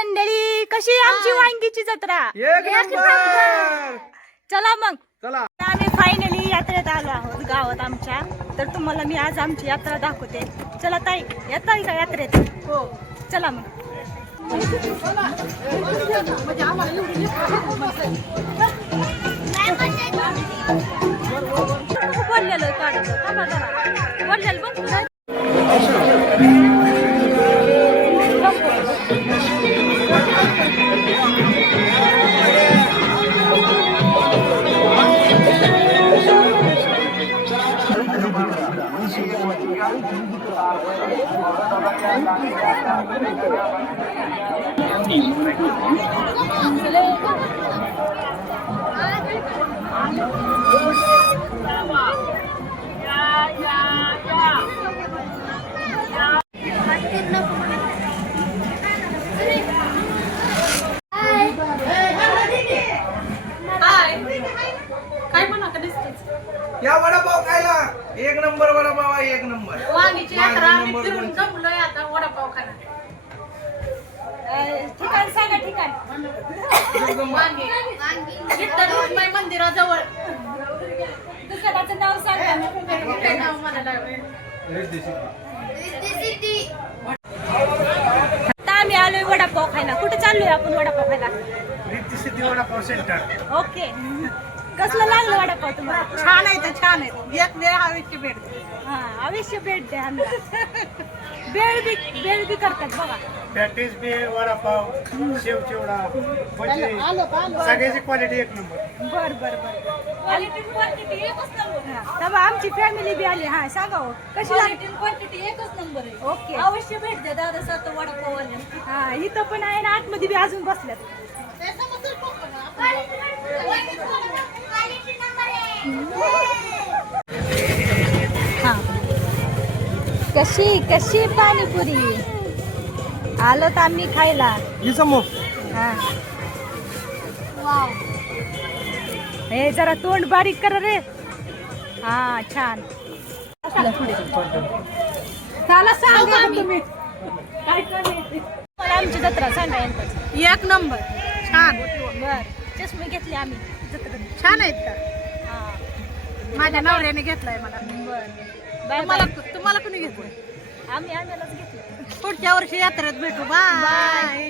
मंडळी, कशी आहे आमची वांगीची जत्रा? एक नंबर. चला मग, चला. आम्ही फायनली यात्रेत आलो आहोत गावात आमच्या. तर तुम्हाला मी आज आमची यात्रा दाखवते. चला ताई, येताय का यात्रेत? हो, चला मग. बोललेलं काढतो, थांबा जरा. बोललेलं बघ. या वडापाव खायला एक नंबर वडापाव आहे. एक नंबर वांगीची यात्रा आम्ही फिरून जमलोय आता वडापाव खाणार. ठिकाण सांगा, ठिकाण. वांगी विठ्ठल रुक्माई मंदिराजवळ. दुकानाचं नाव सांगा. काय नाव म्हणायला आता आम्ही आलोय वडापाव खायला. कुठे चाललोय आपण वडापाव खायला? रिद्धी सिद्धी वडापाव सेंटर. ओके. कसलं लागलं वडापाव तुम्हाला? छान आहे तर छान आहे. एक वेळ हवेची भेट दे. हा, अवश्य भेट द्या आम्हाला. बेळ बी करतात बघा. पॅटीस बी वडापाव शेव चिवडा भजी सगळ्याची क्वालिटी एक नंबर. बर बर बर. तेव्हा आमची फॅमिली बी आली. हा, सांगा हो, कशी लागली? क्वांटिटी एकच नंबर आहे. ओके. अवश्य भेट द्या दादा सात वडापाव आले. हा, इथं पण आहे ना, आतमध्ये बी अजून बसल्यात. हा, कशी कशी पाणीपुरी आलो तर आम्ही खायला. हा, हे जरा तोंड बारीक कर रे. हा, छान. चला सांगा तुम्ही काय मला आमची जत्रा सांगा यांचं. एक नंबर छान. बर, चष्मे घेतले आम्ही जत्रेत. छान आहेत का? हा, माझ्या नवऱ्याने घेतलाय मला. बर. बाय तुम्हाला बाय. तुम्हाला कुणी घेतलंय? आम्हीलाच घेतलं. पुढच्या वर्षी यात्रेत भेटू. बाय.